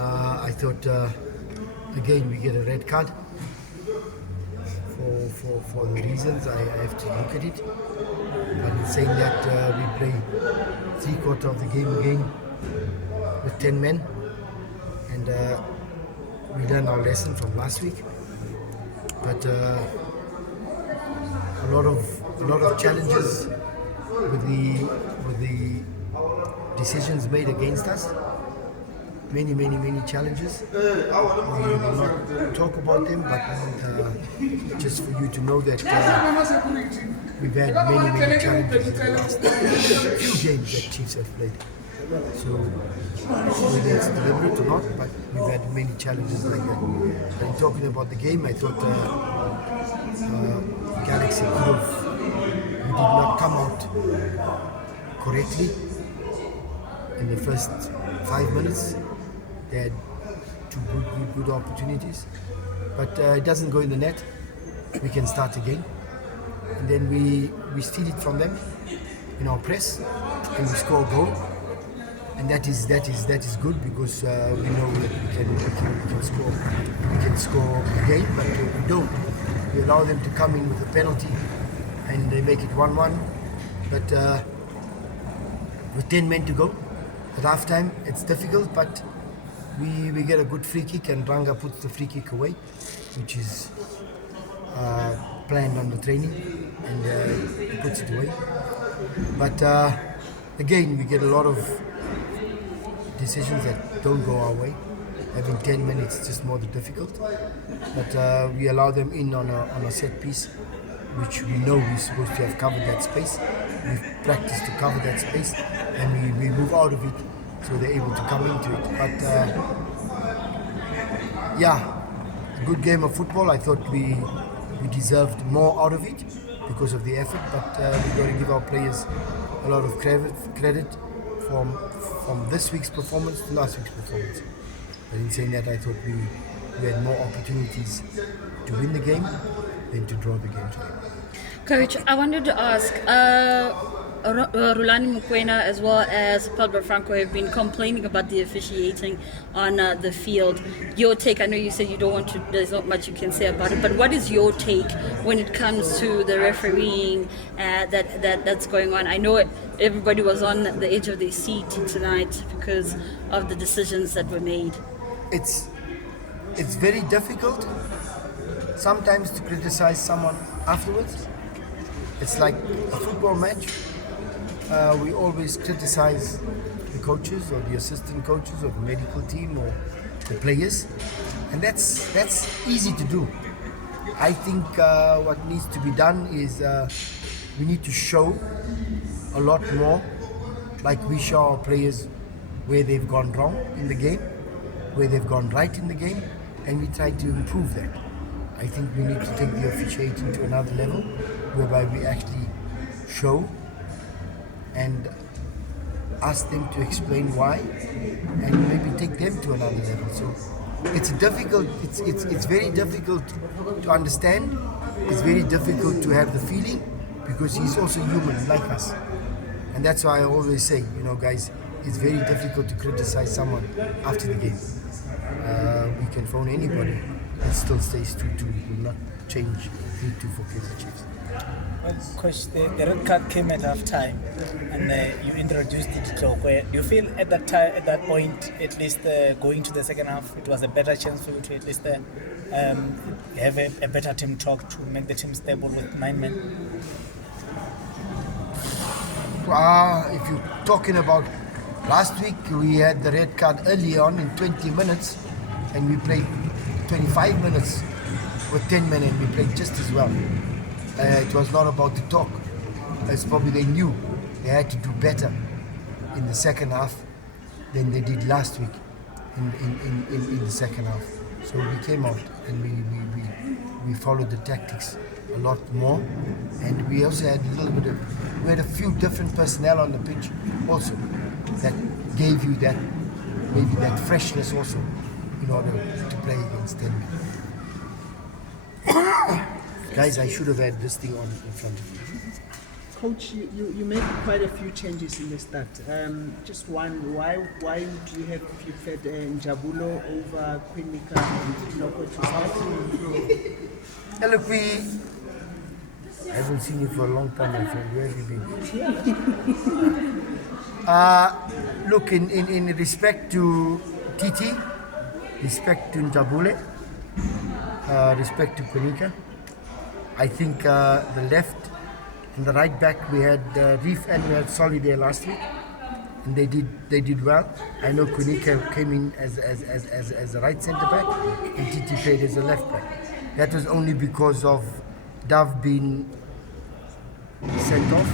I thought again we get a red card for the reasons I have to look at it. But in saying that, we play 3/4 of the game again with 10 men, and we learned our lesson from last week. But a lot of challenges with the decisions made against us. Many challenges. We will not talk about them, but just for you to know that we've had many challenges in the last few games that Chiefs have played. So whether it's deliberate or not, but we've had many challenges like that. But in talking about the game, I thought Galaxy could have, we did not come out correctly in the first 5 minutes. They had two good opportunities, but it doesn't go in the net. We can start again, and then we steal it from them in our press, and we score a goal, and that is good because we know that we can score again, but we don't. We allow them to come in with a penalty, and they make it 1-1. But with 10 men to go at half time, it's difficult, but we get a good free kick, and Ranga puts the free kick away, which is planned on the training, and he puts it away. But again, we get a lot of decisions that don't go our way. Having 10 minutes is just more difficult. But we allow them in on a set piece, which we know we're supposed to have covered that space. We've practiced to cover that space, and we move out of it, so they're able to come into it. But a good game of football. I thought we deserved more out of it because of the effort, but we've got to give our players a lot of credit from this week's performance to last week's performance. But in saying that, I thought we had more opportunities to win the game than to draw the game today. Coach, I wanted to ask, Rulani Mokoena as well as Pelber Franco have been complaining about the officiating on the field. Your take, I know you said you don't want to, there's not much you can say about it, but what is your take when it comes to the refereeing that's going on? I know everybody was on the edge of their seat tonight because of the decisions that were made. It's very difficult sometimes to criticize someone afterwards. It's like a football match. We always criticize the coaches or the assistant coaches or the medical team or the players, and that's easy to do. I think what needs to be done is we need to show a lot more, like we show our players where they've gone wrong in the game, where they've gone right in the game, and we try to improve that. I think we need to take the officiating to another level, whereby we actually show and ask them to explain why, and maybe take them to another level. So it's difficult. It's very difficult to understand. It's very difficult to have the feeling because he's also human like us, and that's why I always say, guys, it's very difficult to criticize someone after the game. We can phone anybody. It still stays 2-2. It will not change 3-2 for Kaizer Chiefs. Well, Coach, the red card came at half time, and you introduced it to Okwe. Do you feel at that point, at least going to the second half, it was a better chance for you to at least have a better team talk to make the team stable with 9 men? If you're talking about last week, we had the red card early on in 20 minutes, and we played 25 minutes with 10 men, and we played just as well. It was not about the talk. It's probably they knew they had to do better in the second half than they did last week in the second half. So we came out and we followed the tactics a lot more, and we also had we had a few different personnel on the pitch also that gave you that maybe that freshness also in order to play against them. Guys, I should have had this thing on in front of me. Coach, you made quite a few changes in the start. Just one, why do you have you fed Njabulo over Quinica and Noko to start? Yeah, look, I haven't seen you for a long time, my friend. Where have you been? Look, in respect to Titi, respect to Njabule, respect to Kunika, I think the left and the right back, we had Reef and we had Solly there last week, and they did well. I know Kunika came in as a right centre back, and Titi played as a left back. That was only because of Dav being sent off,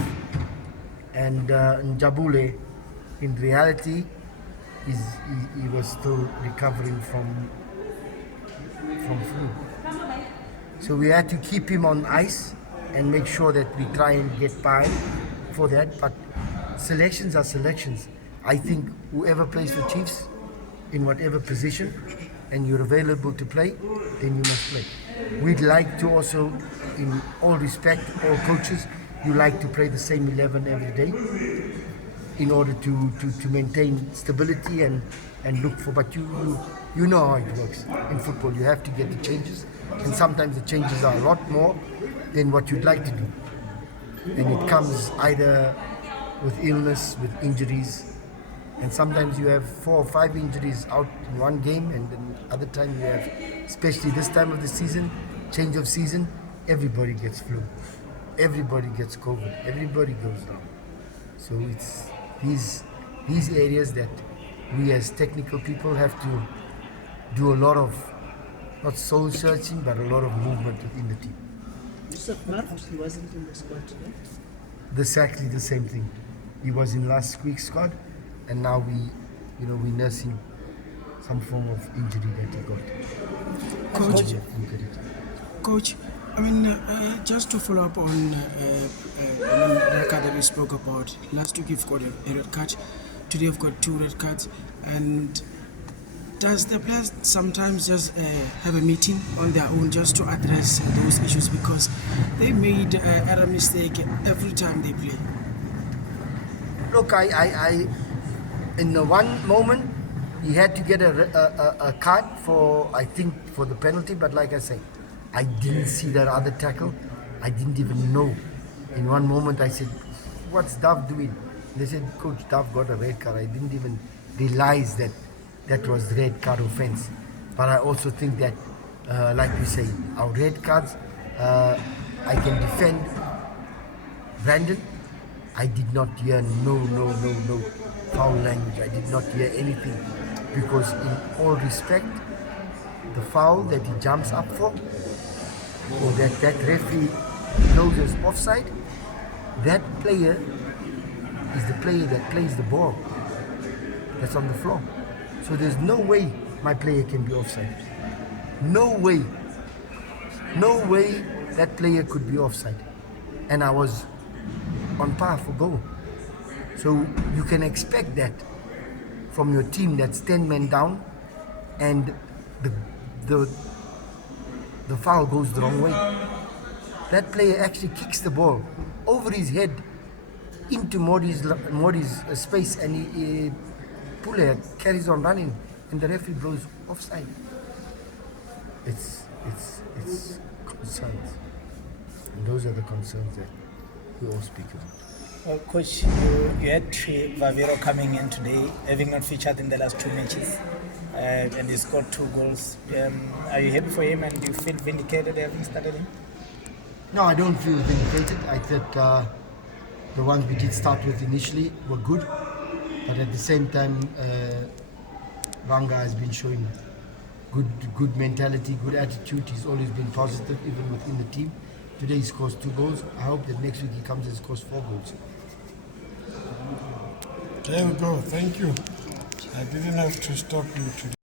and Njabule, in reality, he was still recovering from flu. So we had to keep him on ice and make sure that we try and get by for that. But selections are selections. I think whoever plays for Chiefs in whatever position and you're available to play, then you must play. We'd like to also, in all respect, all coaches, you like to play the same 11 every day in order to maintain stability and look for, but you know how it works in football. You have to get the changes, and sometimes the changes are a lot more than what you'd like to do, and it comes either with illness, with injuries, and sometimes you have 4 or 5 injuries out in one game, and then other time you have, especially this time of the season, change of season, everybody gets flu, everybody gets COVID, everybody goes down. So it's these areas that we as technical people have to do a lot of, not soul searching, but a lot of movement within the team. Yusuf Marcus, he wasn't in the squad today. Exactly the same thing. He was in last week's squad, and now we're nursing some form of injury that he got. Coach, Coach, I mean, just to follow up on red card that we spoke about. Last week you've got a red card. Today you've got 2 red cards. And does the players sometimes just have a meeting on their own just to address those issues, because they made error mistake every time they play? Look, I in the one moment he had to get a card for, I think, for the penalty, but like I say, I didn't see that other tackle. I didn't even know. In one moment I said, what's Dav doing? They said, Coach, Dav got a red card. I didn't even realize that was red card offense. But I also think that, like we say, our red cards, I can defend Brandon. I did not hear no foul language. I did not hear anything, because in all respect, the foul that he jumps up for, or that referee knows as offside, that player is the player that plays the ball that's on the floor. So there's no way my player can be offside. No way that player could be offside. And I was on par for goal. So you can expect that from your team that's 10 men down, and the foul goes the wrong way. That player actually kicks the ball over his head into Modi's space, and he Pule carries on running, and the referee blows offside. It's concerns, and those are the concerns that we all speak about. Coach, you had Vavero coming in today, having not featured in the last 2 matches, and he scored 2 goals. Are you happy for him, and do you feel vindicated having started him? No, I don't feel vindicated. I think the ones we did start with initially were good, but at the same time, Ranga has been showing good mentality, good attitude. He's always been positive, even within the team. Today he scores 2 goals. I hope that next week he comes and scores 4 goals. There we go. Thank you. I didn't have to stop you today.